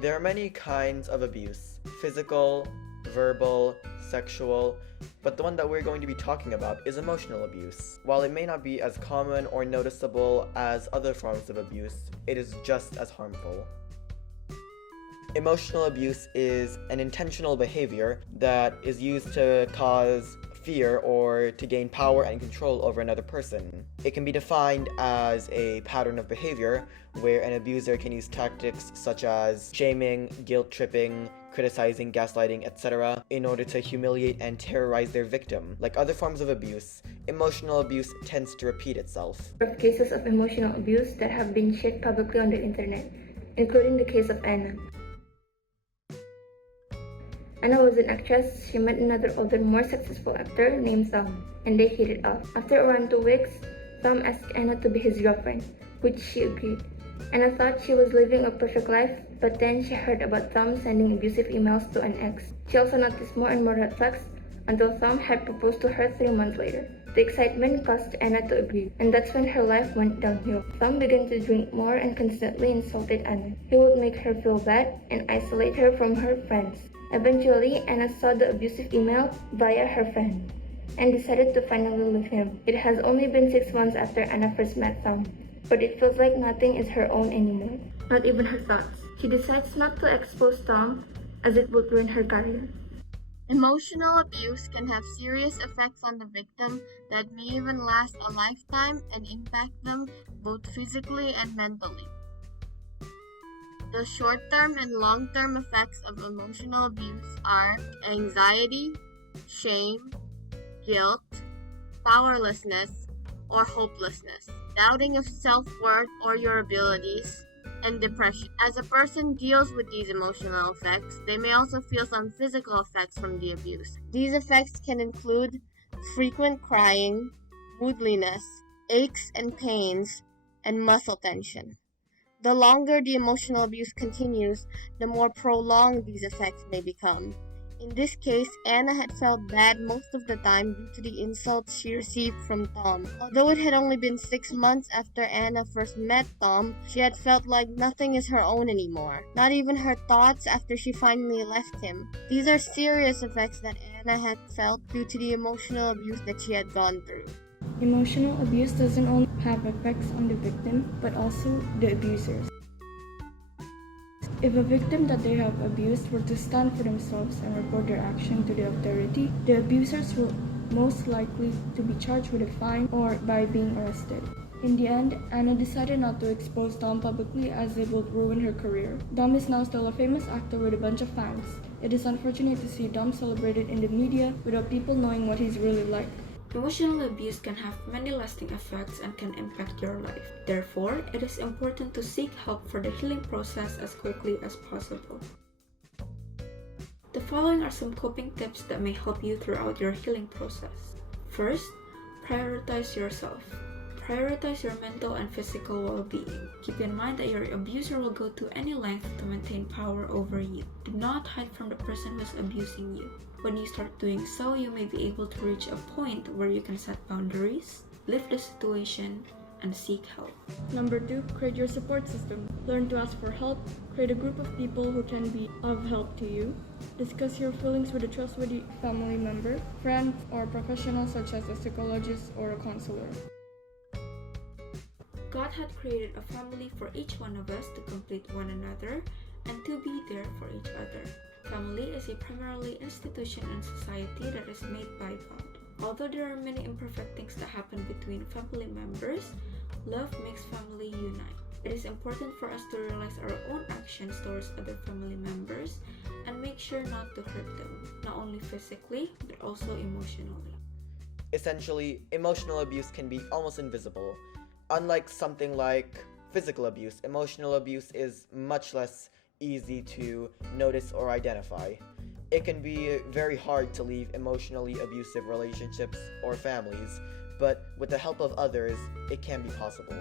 There are many kinds of abuse: physical, verbal, sexual, but the one that we're going to be talking about is emotional abuse. While it may not be as common or noticeable as other forms of abuse, it is just as harmful. Emotional abuse is an intentional behavior that is used to cause fear or to gain power and control over another person. It can be defined as a pattern of behavior where an abuser can use tactics such as shaming, guilt-tripping, criticizing, gaslighting, etc. in order to humiliate and terrorize their victim. Like other forms of abuse, emotional abuse tends to repeat itself. Of cases of emotional abuse that have been shared publicly on the internet, including the case of Anna. Anna was an actress. She met another older, more successful actor named Tom, and they hit it off. After around 2 weeks, Tom asked Anna to be his girlfriend, which she agreed. Anna thought she was living a perfect life, but then she heard about Tom sending abusive emails to an ex. She also noticed more and more red flags until Tom had proposed to her 3 months later. The excitement caused Anna to agree, and that's when her life went downhill. Tom began to drink more and constantly insulted Anna. He would make her feel bad and isolate her from her friends. Eventually, Anna saw the abusive email via her friend and decided to finally leave him. It has only been 6 months after Anna first met Tom, but it feels like nothing is her own anymore, not even her thoughts. She decides not to expose Tom as it would ruin her career. Emotional abuse can have serious effects on the victim that may even last a lifetime and impact them both physically and mentally. The short-term and long-term effects of emotional abuse are anxiety, shame, guilt, powerlessness, or hopelessness, doubting of self-worth or your abilities, and depression. As a person deals with these emotional effects, they may also feel some physical effects from the abuse. These effects can include frequent crying, moodiness, aches and pains, and muscle tension. The longer the emotional abuse continues, the more prolonged these effects may become. In this case, Anna had felt bad most of the time due to the insults she received from Tom. Although it had only been 6 months after Anna first met Tom, she had felt like nothing is her own anymore, not even her thoughts after she finally left him. These are serious effects that Anna had felt due to the emotional abuse that she had gone through. Emotional abuse doesn't only have effects on the victim, but also the abusers. If a victim that they have abused were to stand for themselves and report their action to the authority, the abusers will most likely to be charged with a fine or by being arrested. In the end, Anna decided not to expose Dom publicly as it would ruin her career. Dom is now still a famous actor with a bunch of fans. It is unfortunate to see Dom celebrated in the media without people knowing what he's really like. Emotional abuse can have many lasting effects and can impact your life. Therefore, it is important to seek help for the healing process as quickly as possible. The following are some coping tips that may help you throughout your healing process. First, prioritize yourself. Prioritize your mental and physical well-being. Keep in mind that your abuser will go to any length to maintain power over you. Do not hide from the person who is abusing you. When you start doing so, you may be able to reach a point where you can set boundaries, leave the situation, and seek help. Number 2, create your support system. Learn to ask for help. Create a group of people who can be of help to you. Discuss your feelings with a trustworthy family member, friend, or professional such as a psychologist or a counselor. God had created a family for each one of us to complete one another and to be there for each other. Family is a primarily institution in society that is made by God. Although there are many imperfect things that happen between family members, love makes family unite. It is important for us to realize our own actions towards other family members and make sure not to hurt them, not only physically, but also emotionally. Essentially, emotional abuse can be almost invisible. Unlike something like physical abuse, emotional abuse is much less easy to notice or identify. It can be very hard to leave emotionally abusive relationships or families, but with the help of others, it can be possible.